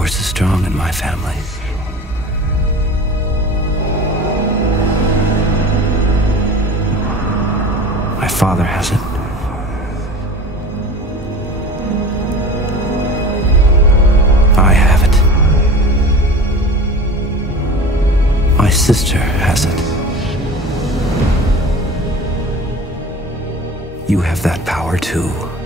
force is strong in my family. My father has it. I have it. My sister has it. You have that power too.